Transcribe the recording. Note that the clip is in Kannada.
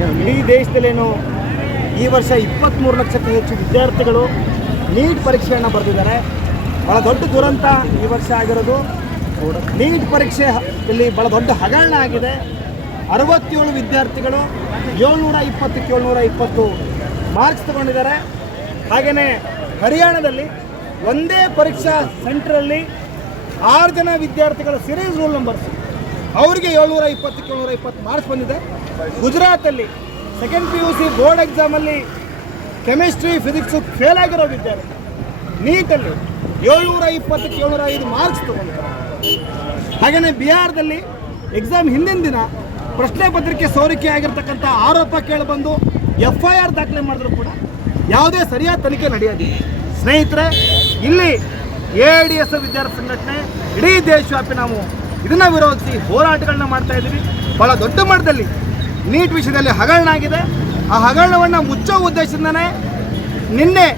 ದೇಶದಲ್ಲೇನು ಈ ವರ್ಷ ಇಪ್ಪತ್ತ್ಮೂರು ಲಕ್ಷಕ್ಕೂ ಹೆಚ್ಚು ವಿದ್ಯಾರ್ಥಿಗಳು ನೀಟ್ ಪರೀಕ್ಷೆಯನ್ನು ಬರೆದಿದ್ದಾರೆ. ಭಾಳ ದೊಡ್ಡ ದುರಂತ ಈ ವರ್ಷ ಆಗಿರೋದು. ನೀಟ್ ಪರೀಕ್ಷೆ ಇಲ್ಲಿ ಭಾಳ ದೊಡ್ಡ ಹಗರಣ ಆಗಿದೆ. ಅರವತ್ತೇಳು ವಿದ್ಯಾರ್ಥಿಗಳು ಏಳ್ನೂರ ಇಪ್ಪತ್ತಕ್ಕೆ ಏಳ್ನೂರ ಇಪ್ಪತ್ತು ಮಾರ್ಕ್ಸ್ ತಗೊಂಡಿದ್ದಾರೆ. ಹಾಗೆಯೇ ಹರಿಯಾಣದಲ್ಲಿ ಒಂದೇ ಪರೀಕ್ಷಾ ಸೆಂಟ್ರಲ್ಲಿ ಆರು ಜನ ವಿದ್ಯಾರ್ಥಿಗಳ ಸಿರೀಸ್ ರೋಲ್ ನಂಬರ್ಸ್ ಅವರಿಗೆ ಏಳ್ನೂರ ಇಪ್ಪತ್ತಕ್ಕೆ ಏಳ್ನೂರ ಇಪ್ಪತ್ತು ಮಾರ್ಕ್ಸ್ ಬಂದಿದೆ. ಗುಜರಾತಲ್ಲಿ second P U C board ಎಕ್ಸಾಮಲ್ಲಿ ಕೆಮಿಸ್ಟ್ರಿ ಫಿಸಿಕ್ಸು ಫೇಲ್ ಆಗಿರೋ ವಿದ್ಯಾರ್ಥಿ. ನೀಟಲ್ಲಿ ಏಳ್ನೂರ ಇಪ್ಪತ್ತಕ್ಕೆ ಏಳ್ನೂರ ಐದು ಮಾರ್ಕ್ಸ್ ತೊಗೊಂಡಿದ್ದಾರೆ ಹಾಗೆಯೇ ಬಿಹಾರದಲ್ಲಿ ಎಕ್ಸಾಮ್ ಹಿಂದಿನ ದಿನ ಪ್ರಶ್ನೆ ಪತ್ರಿಕೆ ಸೋರಿಕೆ ಆಗಿರ್ತಕ್ಕಂಥ ಆರೋಪ ಕೇಳಿಬಂದು ಎಫ್ ಐ ಆರ್ ದಾಖಲೆ ಮಾಡಿದ್ರು ಕೂಡ ಯಾವುದೇ ಸರಿಯಾದ ತನಿಖೆ ನಡೆಯೋದಿಲ್ಲ ಸ್ನೇಹಿತರೆ, ಇಲ್ಲಿ ಎ ಐ ಡಿ ಎಸ್ ವಿದ್ಯಾರ್ಥಿ ಸಂಘಟನೆ ಇಡೀ ದೇಶವ್ಯಾಪಿ ನಾವು ಇದನ್ನು ವಿರೋಧಿಸಿ ಹೋರಾಟಗಳನ್ನ ಮಾಡ್ತಾ ಇದ್ದೀವಿ. ಬಹಳ ದೊಡ್ಡ ಮಟ್ಟದಲ್ಲಿ ನೀಟ್ ವಿಷಯದಲ್ಲಿ ಹಗರಣ ಆಗಿದೆ ಆ ಹಗರಣವನ್ನು ಮುಚ್ಚೋ ಉದ್ದೇಶದಿಂದನೇ ನಿನ್ನೆ